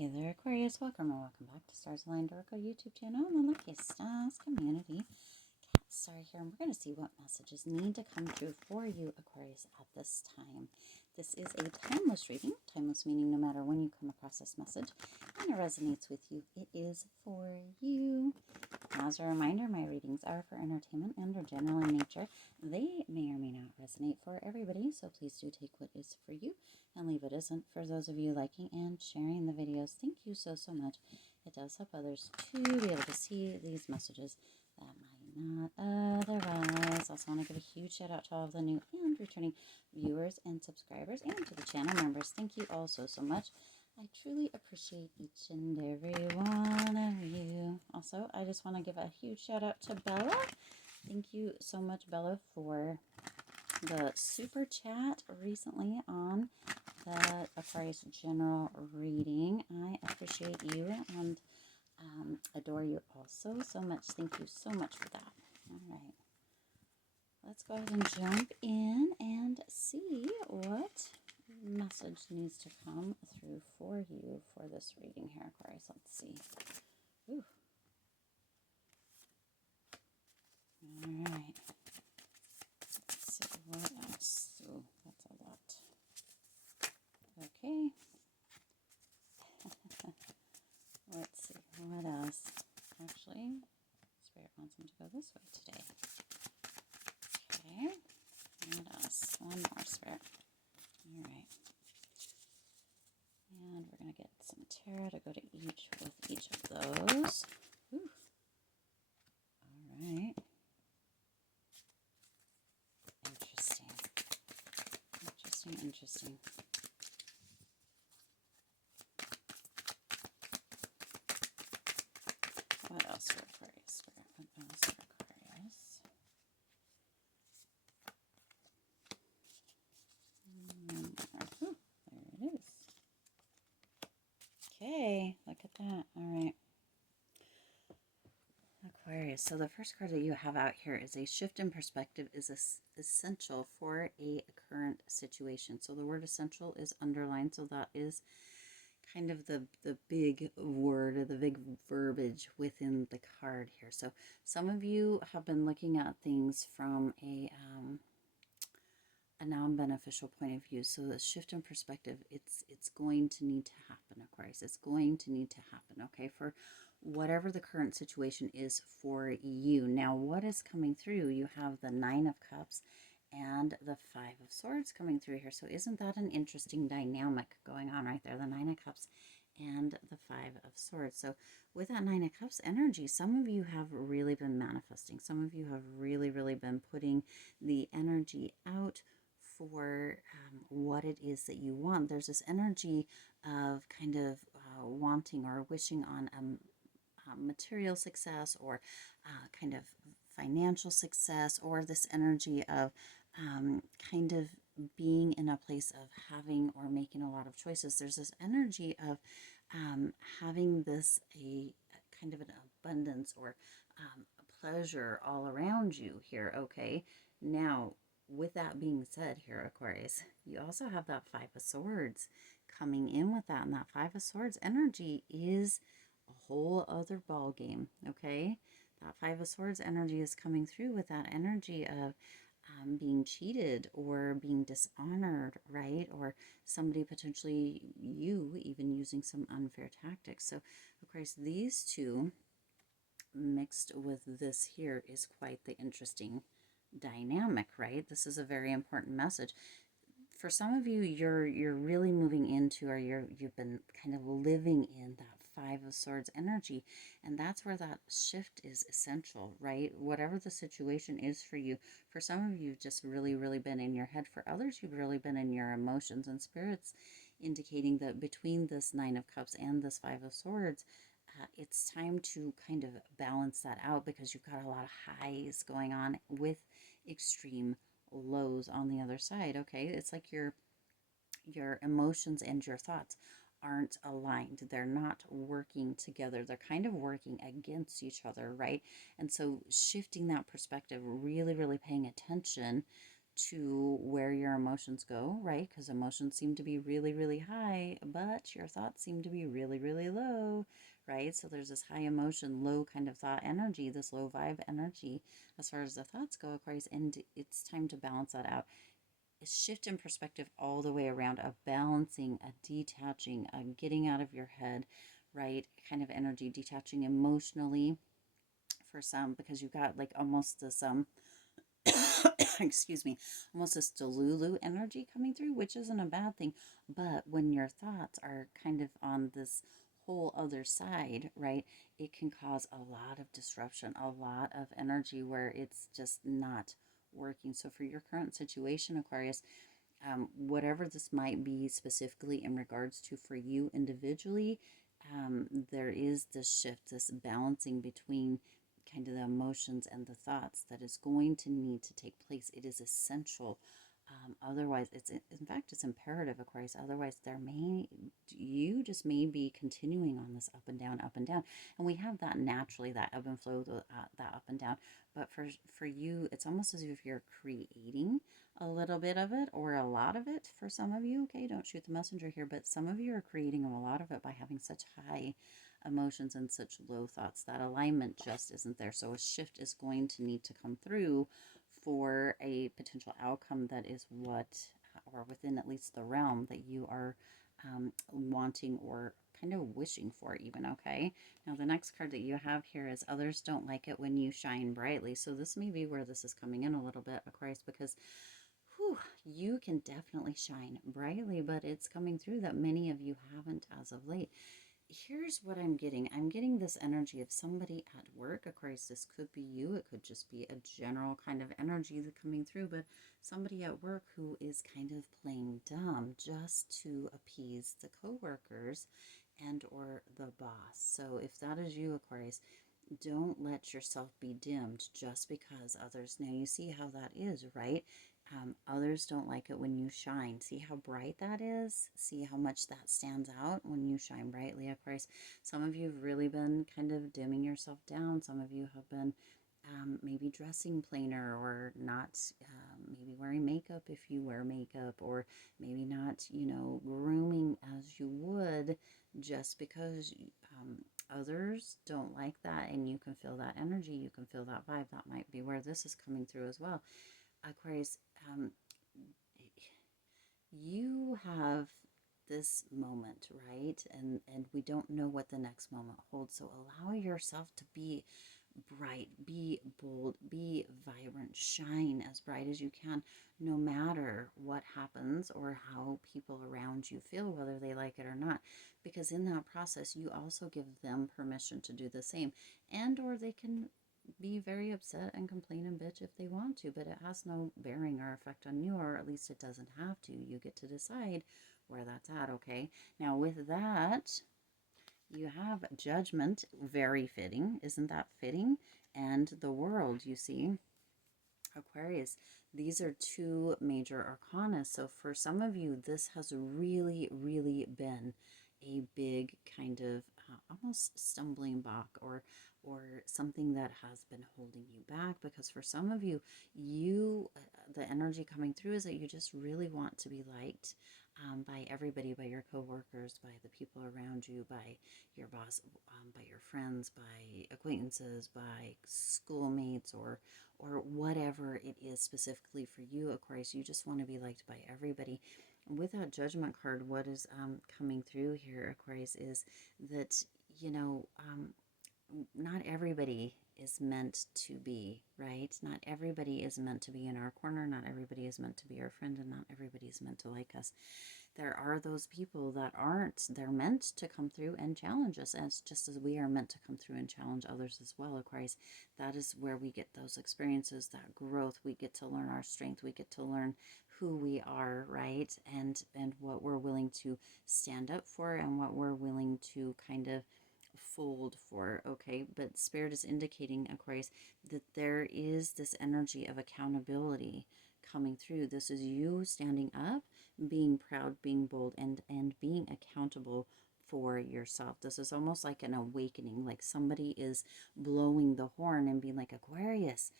Hey there, Aquarius. Welcome or welcome back to Stars Aligned Oracle YouTube channel and the Lucky Stars community. Cat Star here, and we're going to see what messages need to come through for you, Aquarius, at this time. This is a timeless reading. Timeless meaning no matter when you come across this message and it resonates with you, it is for you. As a reminder, my readings are for entertainment and are general in nature. They may or may not resonate for everybody, so please do take what is for you and leave what isn't. For those of you liking and sharing the videos, thank you so much. It does help others to be able to see these messages that might not otherwise. Also want to give a huge shout out to all of the new and returning viewers and subscribers, and to the channel members. Thank you all so much. I truly appreciate each and every one of you. Also, I just want to give a huge shout out to Bella. Thank you so much, Bella, for the super chat recently on the Aquarius general reading. I appreciate you and adore you also so much. Thank you so much for that. All right. Let's go ahead and jump in and see what message needs to come through for you for this reading here, Aquarius. Let's see. Ooh. All right. Let's see what else. Ooh, that's a lot. Okay. Let's see what else. Actually, Spirit wants me to go this way today. Okay. What else? One more, Spirit. All right. And we're going to get some tarot to go to each with each of those. Ooh. All right. Interesting. What else for Aquarius? Spirit? What else for Aquarius? Ooh, there it is. Okay, look at that. All right. Aquarius. So the first card that you have out here is a shift in perspective is essential for a current situation. So the word essential is underlined. So that is kind of the big word or the big verbiage within the card here. So some of you have been looking at things from a non-beneficial point of view. So the shift in perspective, it's going to need to happen, Aquarius. It's going to need to happen, okay, for whatever the current situation is for you. Now, what is coming through? You have the Nine of Cups and the Five of Swords coming through here. So isn't that an interesting dynamic going on right there? The Nine of Cups and the Five of Swords. So with that Nine of Cups energy, some of you have really been manifesting. Some of you have really been putting the energy out for what it is that you want. There's this energy of kind of wanting or wishing on material success, or kind of financial success, or this energy of kind of being in a place of having or making a lot of choices. There's this energy of having this a kind of an abundance or pleasure all around you here, okay? Now, with that being said here, Aquarius, you also have that Five of Swords coming in with that, and that Five of Swords energy is a whole other ball game, okay? That Five of Swords energy is coming through with that energy of being cheated or being dishonored, right? Or somebody, potentially you, even using some unfair tactics. So, of course, these two mixed with this here is quite the interesting dynamic, right? This is a very important message. For some of you, you're really moving into, or you've been kind of living in that Five of Swords energy, and that's where that shift is essential, right? Whatever the situation is for you. For some of you, you've just really been in your head. For others, you've really been in your emotions, and Spirit's indicating that between this Nine of Cups and this Five of Swords, it's time to kind of balance that out, because you've got a lot of highs going on with extreme lows on the other side, okay? It's like your emotions and your thoughts aren't aligned. They're not working together. They're kind of working against each other, right? And so shifting that perspective, really paying attention to where your emotions go, right? Because emotions seem to be really, really high, but your thoughts seem to be really, really low, right? So there's this high emotion, low kind of thought energy, this low vibe energy as far as the thoughts go, Aquarius, and it's time to balance that out. A shift in perspective all the way around, a balancing, a detaching, a getting out of your head, right? Kind of energy, detaching emotionally for some, because you've got like almost this excuse me, almost this Delulu energy coming through, which isn't a bad thing. But when your thoughts are kind of on this whole other side, right, it can cause a lot of disruption, a lot of energy where it's just not working. So for your current situation, Aquarius, whatever this might be specifically in regards to for you individually, there is this shift, this balancing between kind of the emotions and the thoughts that is going to need to take place. It is essential. Otherwise, it's in fact it's imperative, Aquarius. Otherwise, you just may be continuing on this up and down, and we have that naturally, that ebb and flow, that up and down. But for you, it's almost as if you're creating a little bit of it or a lot of it for some of you. Okay, don't shoot the messenger here, but some of you are creating a lot of it by having such high emotions and such low thoughts. That alignment just isn't there. So a shift is going to need to come through for a potential outcome that is what, or within at least the realm that you are wanting or kind of wishing for, even. Okay, now the next card that you have here is others don't like it when you shine brightly. So this may be where this is coming in a little bit, Aquarius, because whew, you can definitely shine brightly, but it's coming through that many of you haven't as of late. Here's what I'm getting. I'm getting this energy of somebody at work. Aquarius, this could be you. It could just be a general kind of energy that coming through, but somebody at work who is kind of playing dumb just to appease the coworkers and or the boss. So if that is you, Aquarius, don't let yourself be dimmed just because others. Now you see how that is, right? Others don't like it when you shine. See how bright that is? See how much that stands out when you shine brightly, Aquarius. Some of you have really been kind of dimming yourself down. Some of you have been maybe dressing plainer or not, maybe wearing makeup if you wear makeup, or maybe not, grooming as you would just because others don't like that, and you can feel that energy, you can feel that vibe. That might be where this is coming through as well, Aquarius. um, you have this moment, right? And we don't know what the next moment holds, so allow yourself to be bright, be bold, be vibrant, shine as bright as you can, no matter what happens or how people around you feel, whether they like it or not. Because in that process, you also give them permission to do the same, and or they can be very upset and complain and bitch if they want to, but it has no bearing or effect on you, or at least it doesn't have to. You get to decide where that's at, okay? Now, with that, you have Judgment, very fitting. Isn't that fitting? And the World, you see, Aquarius. These are two major arcana. So for some of you, this has really, really been a big kind of almost stumbling block, or something that has been holding you back, because for some of you, the energy coming through is that you just really want to be liked, by everybody, by your coworkers, by the people around you, by your boss, by your friends, by acquaintances, by schoolmates, or whatever it is specifically for you, Aquarius. You just want to be liked by everybody. With that Judgment card, what is coming through here, Aquarius, is that, not everybody is meant to be, right? Not everybody is meant to be in our corner. Not everybody is meant to be our friend, and not everybody is meant to like us. There are those people that aren't. They're meant to come through and challenge us, as just as we are meant to come through and challenge others as well, Aquarius. That is where we get those experiences, that growth. We get to learn our strength. We get to learn who we are, right? And what we're willing to stand up for, and what we're willing to kind of fold for, okay? But Spirit is indicating, Aquarius, that there is this energy of accountability coming through. This is you standing up, being proud, being bold, and being accountable for yourself. This is almost like an awakening, like somebody is blowing the horn and being like, Aquarius,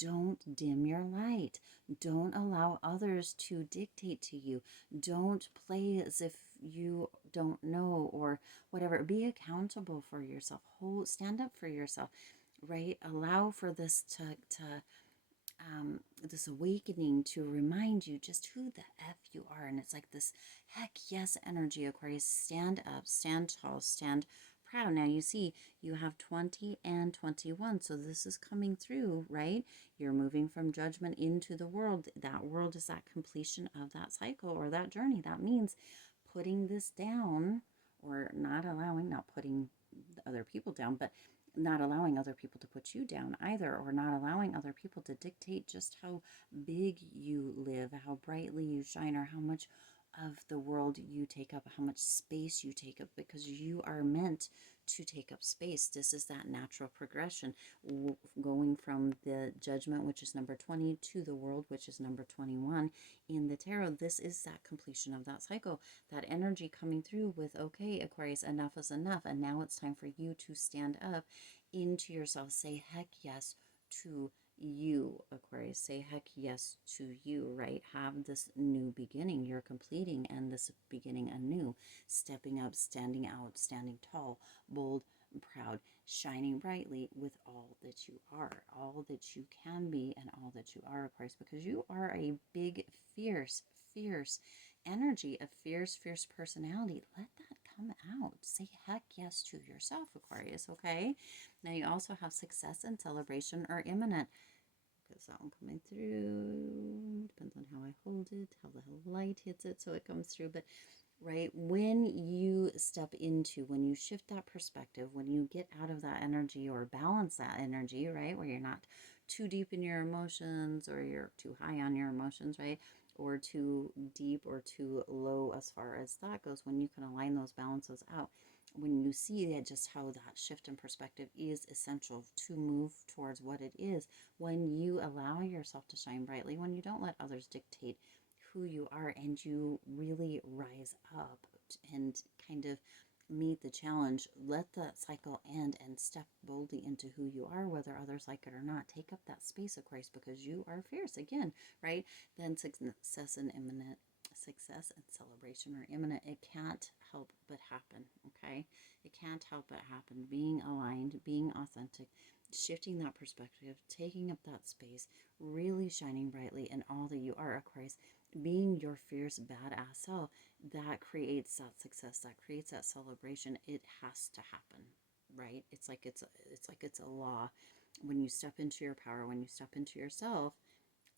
Don't dim your light. Don't allow others to dictate to you. Don't play as if you don't know or whatever. Be accountable for yourself. Stand up for yourself, right? Allow for this this awakening to remind you just who the F you are. And it's like this heck yes energy, Aquarius. Stand up, stand tall, stand proud. Now you see you have 20 and 21. So this is coming through, right? You're moving from judgment into the world. That world is that completion of that cycle or that journey. That means putting this down or not allowing, not putting other people down, but not allowing other people to put you down either, or not allowing other people to dictate just how big you live, how brightly you shine, or how much of the world you take up, how much space you take up, because you are meant to take up space. This is that natural progression, going from the judgment, which is number 20, to the world, which is number 21 in the tarot. This is that completion of that cycle, that energy coming through with, okay, Aquarius, enough is enough, and now it's time for you to stand up into yourself. Say heck yes to you, Aquarius. Say heck yes to you, right? Have this new beginning you're completing, and this beginning anew. Stepping up, standing out, standing tall, bold, proud, shining brightly with all that you are, all that you can be, and all that you are, Aquarius, because you are a big, fierce energy, a fierce personality. Let that come out. Say heck yes to yourself, Aquarius, okay? Now you also have success and celebration are imminent. Because that one coming through. Depends on how I hold it, how the light hits it, so it comes through. But right, when you step into, when you shift that perspective, when you get out of that energy or balance that energy, right, where you're not too deep in your emotions or you're too high on your emotions, right, or too deep or too low as far as that goes, when you can align those balances out, when you see that just how that shift in perspective is essential to move towards what it is, when you allow yourself to shine brightly, when you don't let others dictate who you are, and you really rise up and kind of meet the challenge, let the cycle end and step boldly into who you are, whether others like it or not. Take up that space, of Christ, because you are fierce again, right? Then success and imminent, success and celebration are imminent. It can't help but happen, okay? It can't help but happen. Being aligned, being authentic, shifting that perspective, taking up that space, really shining brightly in all that you are, Aquarius, being your fierce badass self, that creates that success, that creates that celebration. It has to happen, right? It's like it's a law. When you step into your power, when you step into yourself,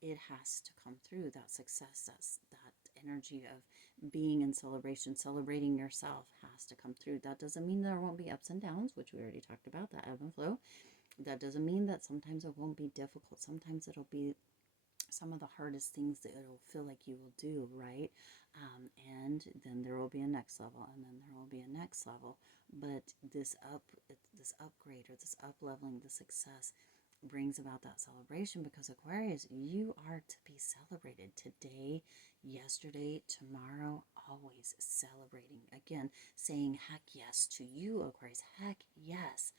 it has to come through. That success, that energy of being in celebration, celebrating yourself, has to come through. That doesn't mean there won't be ups and downs, which we already talked about, that ebb and flow. That doesn't mean that sometimes it won't be difficult. Sometimes it'll be some of the hardest things that it'll feel like you will do, right? And then there will be a next level, and then there will be a next level. But this upgrade, or this up leveling, the success brings about that celebration, because Aquarius, you are to be celebrated today, yesterday, tomorrow, always celebrating. Again, saying heck yes to you, Aquarius. Heck yes,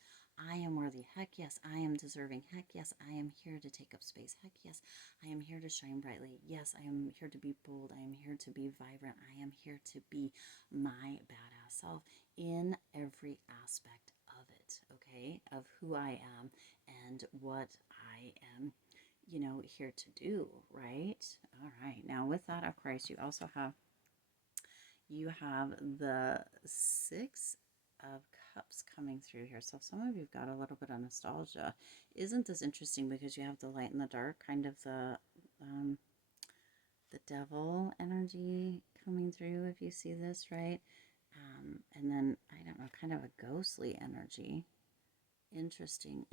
I am worthy. Heck yes, I am deserving. Heck yes, I am here to take up space. Heck yes, I am here to shine brightly. Yes, I am here to be bold. I am here to be vibrant. I am here to be my badass self in every aspect of it, okay? Of who I am and what I am, here to do, right? All right. Now with that, of course, you have the Six of Cups coming through here. So some of you've got a little bit of nostalgia. Isn't this interesting? Because you have the light and the dark, kind of the devil energy coming through, if you see this, right? And then, I don't know, kind of a ghostly energy. Interesting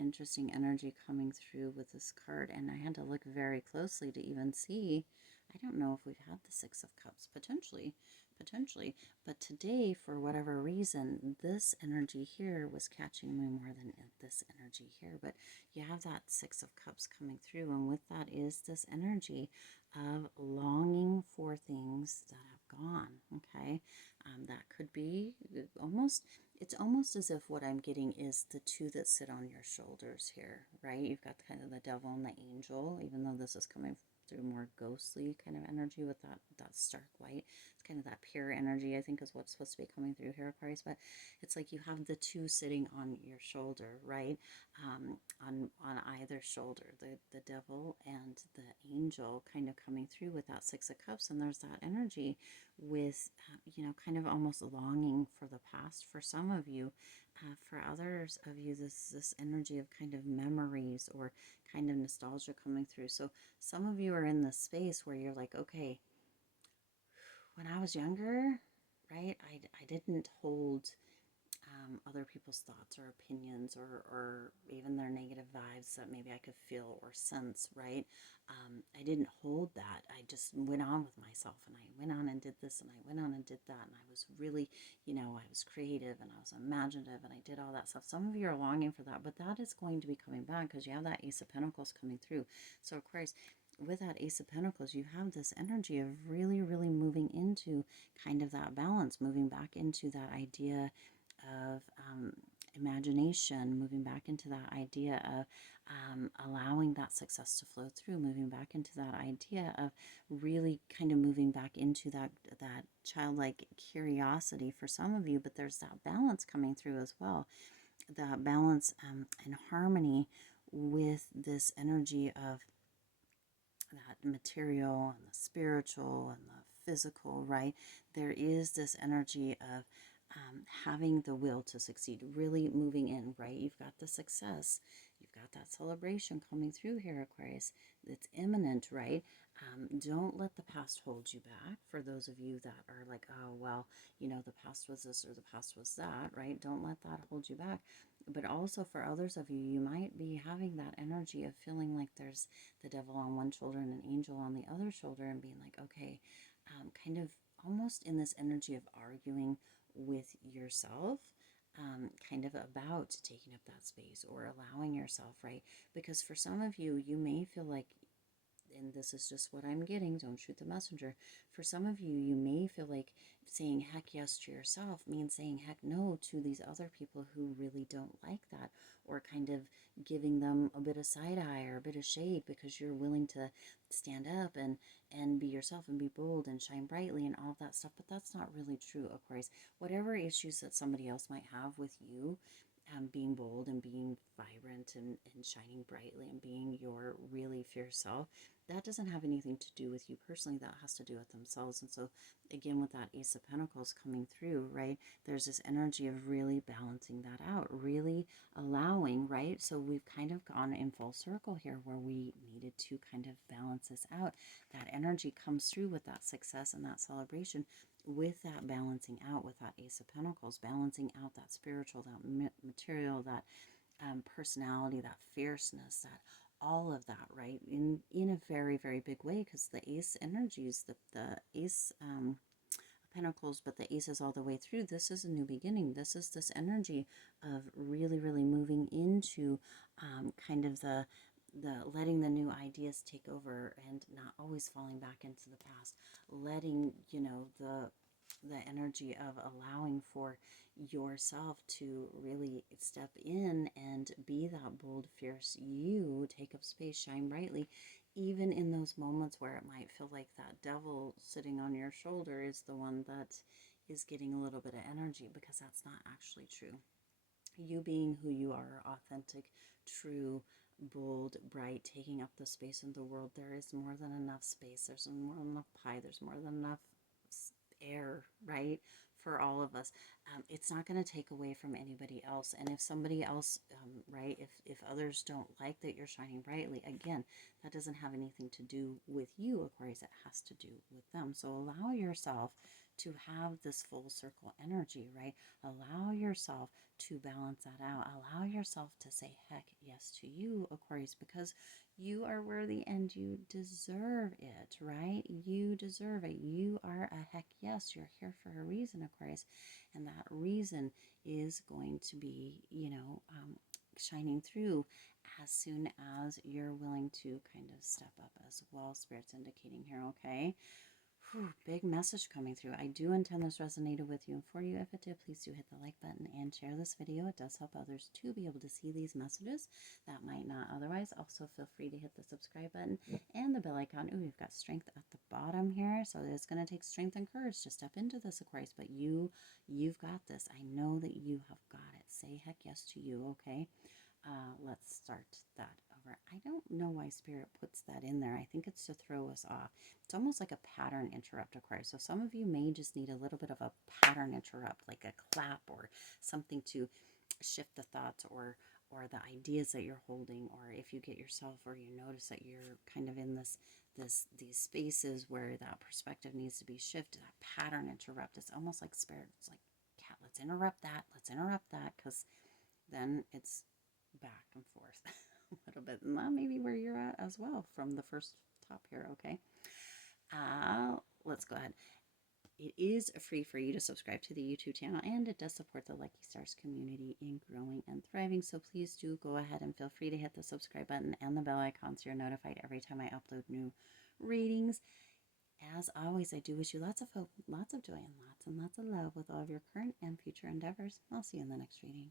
energy coming through with this card. And I had to look very closely to even see. I don't know if we've had the Six of Cups, potentially, but today, for whatever reason, this energy here was catching me more than this energy here. But you have that Six of Cups coming through, and with that is this energy of longing for things that have gone, okay? That could be almost, it's almost as if what I'm getting is the two that sit on your shoulders here, right? You've got kind of the devil and the angel, even though this is coming through more ghostly kind of energy with that stark white. It's kind of that pure energy, I think, is what's supposed to be coming through here, Aquarius. But it's like you have the two sitting on your shoulder, right? On either shoulder, the devil and the angel kind of coming through with that Six of Cups. And there's that energy with, kind of almost longing for the past for some of you. For others of you, this energy of kind of memories or kind of nostalgia coming through. So some of you are in this space where you're like, okay, when I was younger, right, I didn't hold other people's thoughts or opinions or even their negative vibes that maybe I could feel or sense, right? I didn't hold that. I just went on with myself, and I went on and did this, and I went on and did that, and I was really, I was creative and I was imaginative and I did all that stuff. Some of you are longing for that, but that is going to be coming back because you have that Ace of Pentacles coming through. So, of course, with that Ace of Pentacles, you have this energy of really, really moving into kind of that balance, moving back into that idea of imagination, moving back into that idea of allowing that success to flow through, moving back into that idea of really kind of moving back into that childlike curiosity for some of you. But there's that balance coming through as well, that balance and harmony with this energy of that material and the spiritual and the physical, right? There is this energy of having the will to succeed, really moving in, right? You've got the success, you've got that celebration coming through here, Aquarius. It's imminent, right? Don't let the past hold you back. For those of you that are like, oh, well, the past was this or the past was that, right? Don't let that hold you back. But also for others of you, you might be having that energy of feeling like there's the devil on one shoulder and an angel on the other shoulder, and being like, okay, kind of almost in this energy of arguing with yourself, kind of about taking up that space or allowing yourself, right? Because for some of you, you may feel like, and this is just what I'm getting, don't shoot the messenger. For some of you, you may feel like saying heck yes to yourself means saying heck no to these other people who really don't like that, or kind of giving them a bit of side eye or a bit of shade because you're willing to stand up and be yourself and be bold and shine brightly and all of that stuff. But that's not really true, of course. Whatever issues that somebody else might have with you, being bold and being vibrant and shining brightly and being your really fierce self, that doesn't have anything to do with you personally. That has to do with themselves. And so, again, with that Ace of Pentacles coming through, right, there's this energy of really balancing that out, really allowing, right? So we've kind of gone in full circle here where we needed to kind of balance this out. That energy comes through with that success and that celebration, with that balancing out, with that Ace of Pentacles, balancing out that spiritual, that material, that personality, that fierceness, that all of that, right? In a very, very big way, because the Ace energies, the Ace Pentacles, but the Ace is all the way through. This is a new beginning. This is this energy of really, really moving into kind of the letting the new ideas take over and not always falling back into the past, letting the energy of allowing for yourself to really step in and be that bold, fierce you, take up space, shine brightly, even in those moments where it might feel like that devil sitting on your shoulder is the one that is getting a little bit of energy, because that's not actually true. You being who you are, authentic, true, bold, bright, taking up the space in the world, there is more than enough space. There's more than enough pie. There's more than enough air, right, for all of us. It's not going to take away from anybody else. And if somebody else, right, if others don't like that you're shining brightly, again, that doesn't have anything to do with you, Aquarius. It has to do with them. So allow yourself to have this full circle energy, right? Allow yourself to balance that out. Allow yourself to say heck yes to you, Aquarius, because you are worthy and you deserve it, right? You deserve it. You are a heck yes. You're here for a reason, Aquarius. And that reason is going to be, shining through as soon as you're willing to kind of step up as well. Spirit's indicating here, okay? Whew, big message coming through. I do intend this resonated with you and for you. If it did, please do hit the like button and share this video. It does help others to be able to see these messages that might not otherwise. Also, feel free to hit the subscribe button and the bell icon. Ooh, we've got strength at the bottom here. So it's going to take strength and courage to step into this, Aquarius. But you've got this. I know that you have got it. Say heck yes to you, okay? Let's start that over. I don't know why Spirit puts that in there. I think it's to throw us off. It's almost like a pattern interrupt, Aquarius. So some of you may just need a little bit of a pattern interrupt, like a clap or something to shift the thoughts or the ideas that you're holding, or if you get yourself or you notice that you're kind of in these spaces where that perspective needs to be shifted, that pattern interrupt. It's almost like Spirit. It's like, yeah, let's interrupt that, because then it's back and forth a little bit. And that may be where you're at as well from the first top here, okay? Let's go ahead. It is free for you to subscribe to the YouTube channel, and it does support the Lucky Stars community in growing and thriving. So please do go ahead and feel free to hit the subscribe button and the bell icon so you're notified every time I upload new readings. As always, I do wish you lots of hope, lots of joy, and lots of love with all of your current and future endeavors. I'll see you in the next reading.